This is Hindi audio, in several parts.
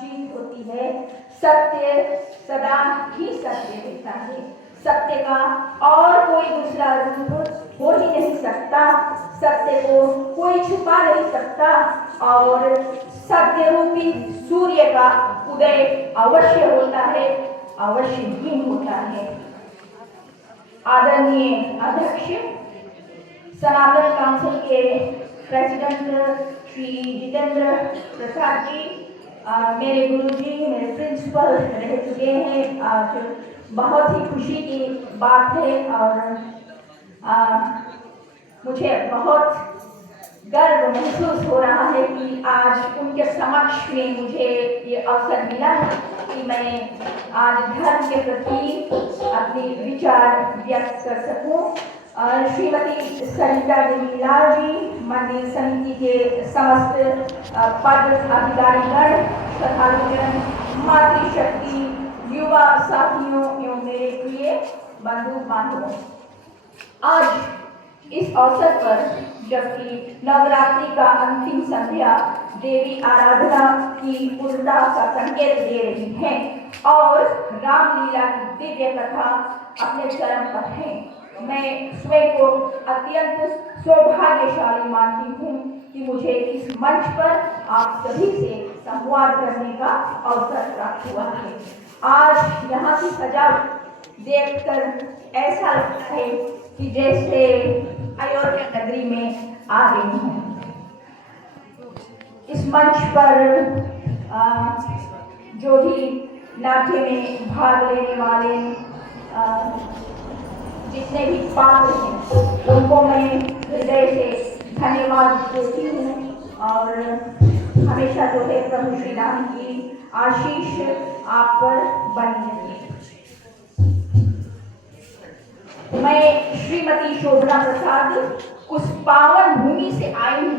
जीत होती है। सत्य सदा ही सत्य रहता है। सत्य का और कोई दूसरा रूप हो ही नहीं सकता। सत्य को कोई छुपा नहीं सकता और सत्य रूपी सूर्य का उदय अवश्य होता है, अवश्य ही होता है। आदरणीय अध्यक्ष, सनातन काउंसिल के प्रेसिडेंट श्री जितेंद्र प्रसाद जी, मेरे गुरुजी, मेरे प्रिंसिपल रह चुके हैं। आज बहुत ही खुशी की बात है और मुझे बहुत गर्व महसूस हो रहा है कि आज उनके समक्ष में मुझे ये अवसर मिला है कि मैं आज धर्म के प्रति अपने विचार व्यक्त कर सकूं। श्रीमती सरिता देवीलाल जी, मंदिर समिति के समस्त पद अधिकारीगण तथा मातृशक्ति, युवा साथियों एवं मेरे प्रिय बंधु बांधवों, आज इस अवसर पर जबकि नवरात्रि का अंतिम संध्या देवी आराधना की पूर्णता का संकेत दे रही है और रामलीला की दिव्य कथा अपने चरम पर है, मैं स्वयं को अत्यंत सौभाग्यशाली मानती हूँ कि मुझे इस मंच पर आप सभी से संवाद करने का अवसर प्राप्त हुआ है। आज यहाँ की सजावट देखकर ऐसा लगता है कि जैसे अयोध्या नगरी में आ गई हूँ। इस मंच पर जो भी नाट्य में भाग लेने वाले जितने भी पात्र हैं उनको मैं हृदय से धन्यवाद देती हूँ और हमेशा जो है प्रभु श्री राम की आशीष आप पर बनी रहे। मैं श्रीमती शोभना प्रसाद उस पावन भूमि से आई हूँ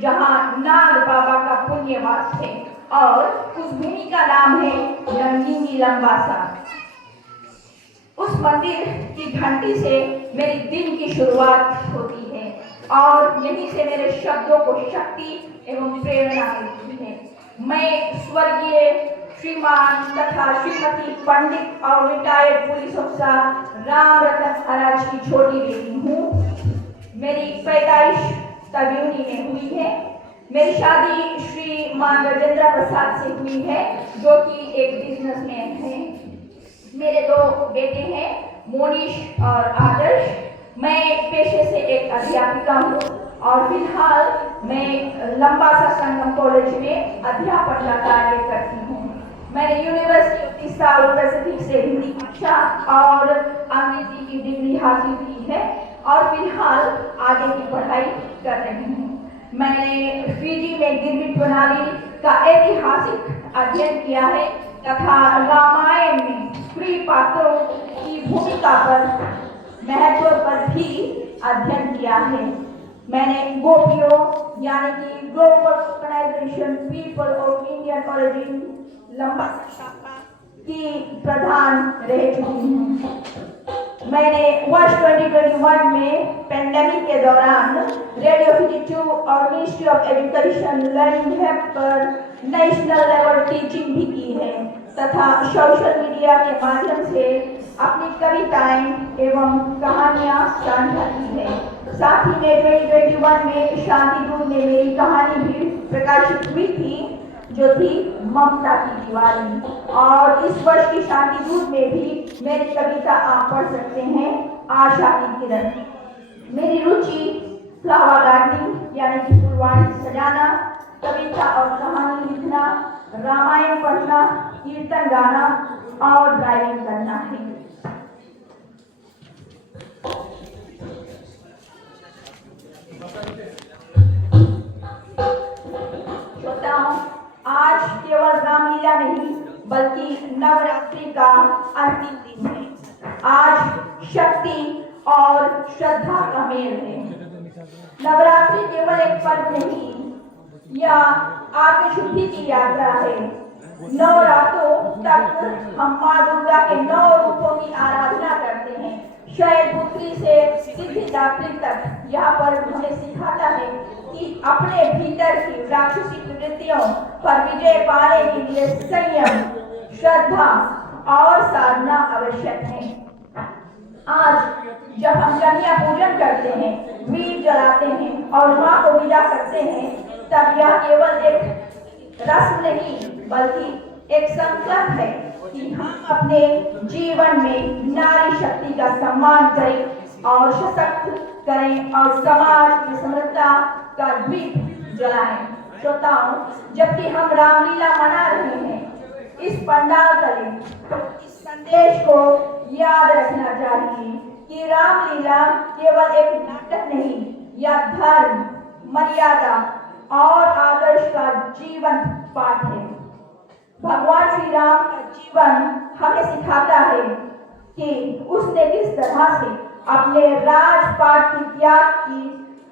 जहाँ नाग बाबा का पुण्यवास है और उस भूमि का नाम है रंगीनी लंबासा। उस मंदिर की घंटी से मेरी दिन की शुरुआत होती है और यहीं से मेरे शब्दों को शक्ति एवं प्रेरणा मिलती है। मैं स्वर्गीय श्रीमान तथा श्रीमती पंडित और रिटायर्ड पुलिस अफसर राम रतन महाराज की छोटी बेटी हूँ। मेरी पैदाइश तब्यूनी में हुई है। मेरी शादी श्रीमान राजेंद्र प्रसाद से हुई है जो कि एक बिजनेसमैन है। मेरे दो बेटे हैं, मोनिश और आदर्श। मैं पेशे से एक अध्यापिका हूँ और फिलहाल मैं लंबासा संगम कॉलेज में अध्यापन का कार्य करती हूँ। मैंने university of the south Pacific से हिंदी भाषा और अंग्रेजी की डिग्री हासिल की है और फिलहाल आगे की पढ़ाई कर रही हूँ। मैंने फीजी में गिरगिट प्रणाली का ऐतिहासिक अध्ययन किया है तथा रामायण में स्त्री पात्रों की भूमिका पर महत्व पर भी अध्ययन किया है। मैंने गोपियों यानी कि global organisation people of Indian origin Labasa शाखा की प्रधान रह चुकी हूँ। मैंने वर्ष 2021 में पेंडेमिक के दौरान रेडियो 52 और मिनिस्ट्री ऑफ एजुकेशन लर्निंग हैब पर नेशनल लेवल टीचिंग भी की है तथा सोशल मीडिया के माध्यम से अपनी कविताएं एवं कहानियां साझा की है। साथ ही में 2021 में शांति दूत में मेरी कहानी भी प्रकाशित हुई थी जो थी ममता की दीवारी और इस वर्ष की शांति दूत में भी मेरी कविता आप पढ़ सकते हैं, आशा की किरण। मेरी रुचि फ्लावर गार्डनिंग यानी कि फुलवारी सजाना, कविता और कहानी लिखना, रामायण पढ़ना, कीर्तन गाना और ड्राइविंग करना है। श्रोताओं, आज केवल रामलीला नहीं बल्कि नवरात्रि का अंतिम दिन है। आज शक्ति और श्रद्धा का मेल है। नवरात्रि केवल एक पर्व नहीं, यह आत्म शुद्धि की यात्रा है। 9 रातों तक हम माँ दुर्गा के 9 रूपों की आराधना करते हैं। शैल पुत्री से सिद्धिदात्री तक यहाँ पर हमें सिखाता है कि अपने भीतर की राक्षसी प्रवृत्तियों पर विजय पाने के लिए संयम, श्रद्धा और साधना आवश्यक है। आज जब हम कन्या पूजन करते हैं, दीप जलाते हैं और माँ को विदा करते हैं, तब यह केवल एक रस्म नहीं बल्कि एक संकल्प है कि हम अपने जीवन में नारी शक्ति का सम्मान करें और सशक्त करें और समाज में समृद्धता का दीप जलाएं। श्रोताओं, जबकि हम रामलीला मना रहे हैं इस पंडाल तले, तो इस संदेश को याद रखना चाहिए कि रामलीला केवल एक नाटक नहीं, यह धर्म, मर्यादा और आदर्श का जीवन पाठ है। भगवान श्री राम का जीवन हमें सिखाता है कि उसने किस तरह से अपने राजपाट की त्याग की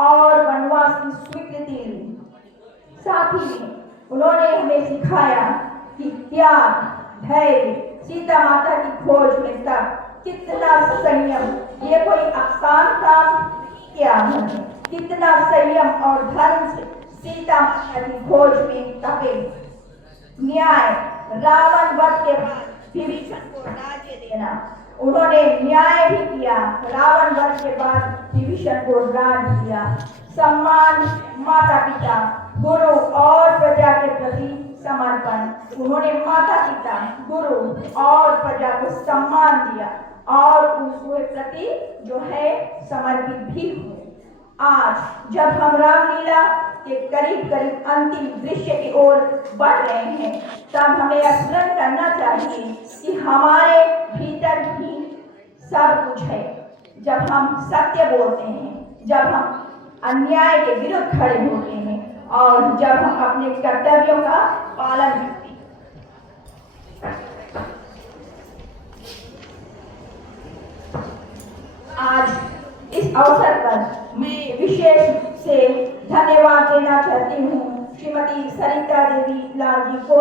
और वनवास की स्वीकृति ली। साथ ही उन्होंने हमें सिखाया कि त्याग, धैर्य, सीता माता की खोज में तब कितना संयम, ये कोई आसान काम किया उन्होंने, कितना संयम और धर्म से सीता माता की खोज में तपे। न्याय, रावण वध के बाद विभीषण को राज्य देना, उन्होंने न्याय भी किया। रावण वध के बाद विभीषण को राज्य दिया। सम्मान, माता पिता, गुरु और प्रजा के प्रति समर्पण, उन्होंने माता पिता, गुरु और प्रजा को सम्मान दिया और उनके प्रति जो है समर्पित भी हुए। आज जब हम रामलीला के करीब करीब अंतिम दृश्य की ओर बढ़ रहे हैं, तब हमें स्मरण करना चाहिए कि हमारे भीतर भी सब कुछ है। जब हम सत्य बोलते हैं, जब हम अन्याय के विरुद्ध खड़े होते हैं और जब हम अपने कर्तव्यों का पालन करते हैं। आज इस अवसर पर मैं विशेष रूप से धन्यवाद देना चाहती हूँ श्रीमती सरिता देवी लाल जी को,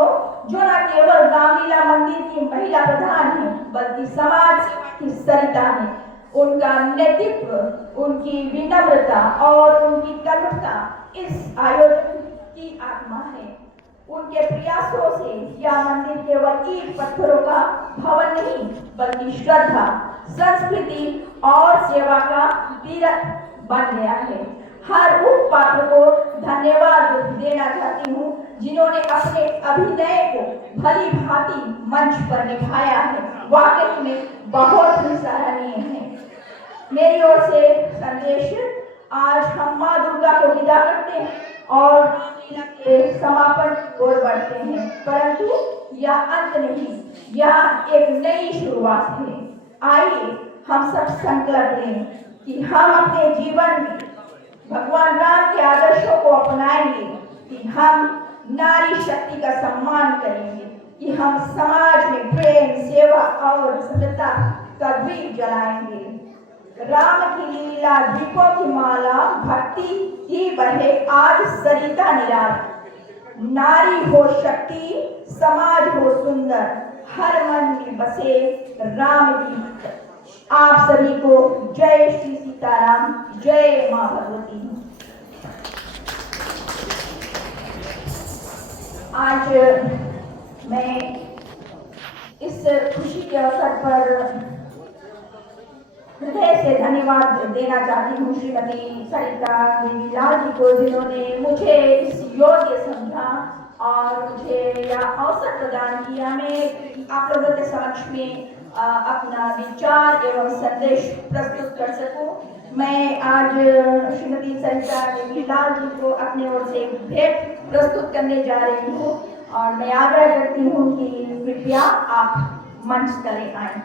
जो न केवल रामलीला मंदिर की महिला प्रधान है बल्कि समाज सेवा की सरिता है। उनका नेतृत्व, उनकी विनम्रता और उनकी कर्मठता इस आयोजन की आत्मा है। उनके प्रयासों से यह मंदिर केवल ईंट पत्थरों का भवन नहीं बल्कि श्रद्धा, संस्कृति और सेवा का तीर्थ बन गया है। हर उस पात्र को धन्यवाद देना चाहती हूँ जिन्होंने अपने अभिनय को भली भांति मंच पर निभाया है। वाकई में बहुत ही सराहनीय है। मेरी ओर से संदेश, आज हम माँ दुर्गा को विदा करते हैं और रामलीला के समापन की ओर बढ़ते हैं, परंतु यह अंत नहीं, यह एक नई शुरुआत है। आइए हम सब संकल्प लें कि हम अपने जीवन में भगवान राम के आदर्शों को अपनाएंगे, कि हम नारी शक्ति का सम्मान करेंगे, कि हम समाज में प्रेम, सेवा और सभ्यता का दीप जलाएंगे। राम की लीला, दीपों की माला, भक्ति की बहे आज सरिता निराला। नारी हो शक्ति, समाज हो सुंदर, हर मन में बसे राम की। आप सभी को जय श्री सीताराम, जय मां भगवती। आज मैं इस खुशी के अवसर पर हृदय से धन्यवाद देना चाहती हूँ श्रीमती सरिता देवी लाल जी को, जिन्होंने मुझे इस योग्य समझा और मुझे यह अवसर प्रदान किया मैं आप लोगों के समक्ष में अपना विचार एवं संदेश प्रस्तुत कर सकूं। मैं आज श्रीमती सरिता देवी लाल जी को अपने ओर से एक भेंट प्रस्तुत करने जा रही हूँ और मैं आग्रह करती हूँ कि कृपया आप मंच तले आएं।